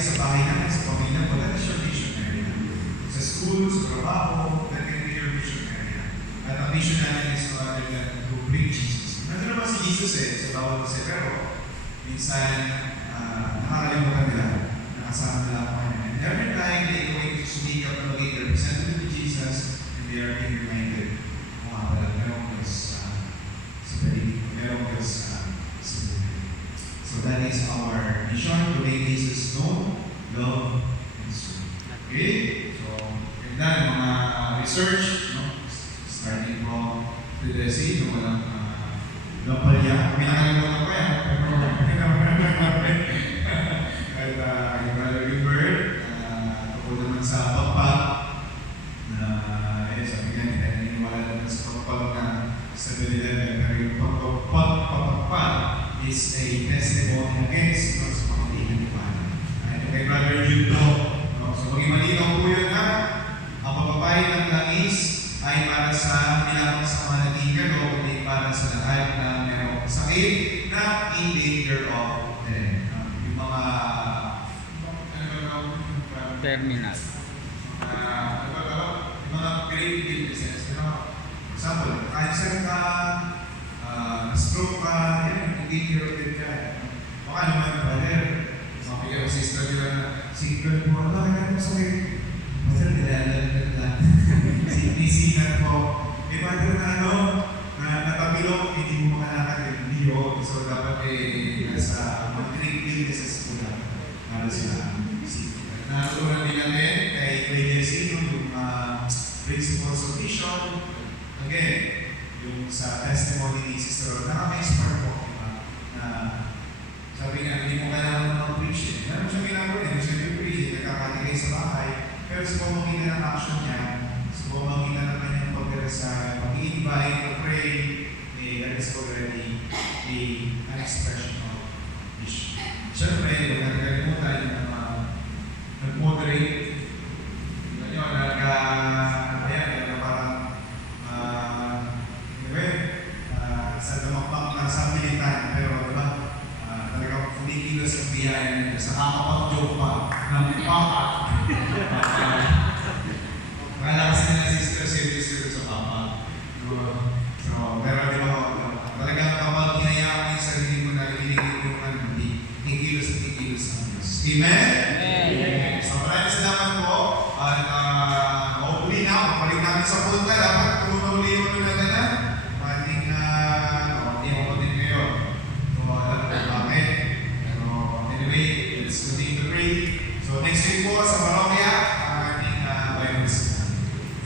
sa bahay namin, sa pamilya ko, that is your mission area. Sa school, sa trabaho, that can be your mission area. At ang mission natin is to bring Jesus. Nandun naman si Jesus sa bawat kasi, pero minsan, nakakalimutan nila, nakasama nila ako kanina. And every time they going to speak up and maging representative to Jesus, and they are being reminded, merong Diyos sa paligid, merong Diyos sa buhay. So that is our mission, to make Jesus known, love, and serve. Okay? So, ganda ng mga research, no? Starting from literacy, no? Walang palya. May nakalimutan ko yan. At yung Brother Gilbert, tungkol naman sa pagpag, na sabi nga nila, naniniwala naman sa pagpag na stabilidad, pero yung pagpag is a testimony against sa mga hindi naniwala. Ito kay Brother Jude, so maging malinaw po yun na ang pagpapahid ng langis ay para sa hindi lamang sa mga nagigalo, kundi para sa lahat na merong sakit na in danger of death. Yung mga terminal. Yung mga grave illnesses. For example, cancer ka, stroke ka, yan, in danger of death ka. Baka naman, brother, mapigay ko sister nila na, sister po, ano kaya mo sakit? Brother, nilalag lang. Sinisinan po. May brother na natapilok, hindi mo makalakad, hindi yun. So, dapat nasa mga grave illnesses po lang para sila. Natutunan din natin kay Jesse yung principles of mission. Again, yung sa testimony ni Sister Rod, nakaka-inspire po, diba? Na sabi nga, hindi mo kailangan ng preaching. Meron siyang ginagawa din, gusto niyo preaching, nagkakatigay sa bahay, pero sa pamamagitan ng action niya, sa pamamagitan ng kanyang pag-dirasal, pag-i-invite, pag-pray, that is already an expression of mission. Siyempre, huwag natin kalimutan yung nag-moderate, sa damakmak na sa militan, pero diba, talagang kumikilos ang biyaya nito sa kakapag-joke pa ng papa. Kaya kasi nila sister serious sa papa. So, pero diba, talagang kapag hinayaan mo yung sarili mo na kikilos ang Diyos. Amen?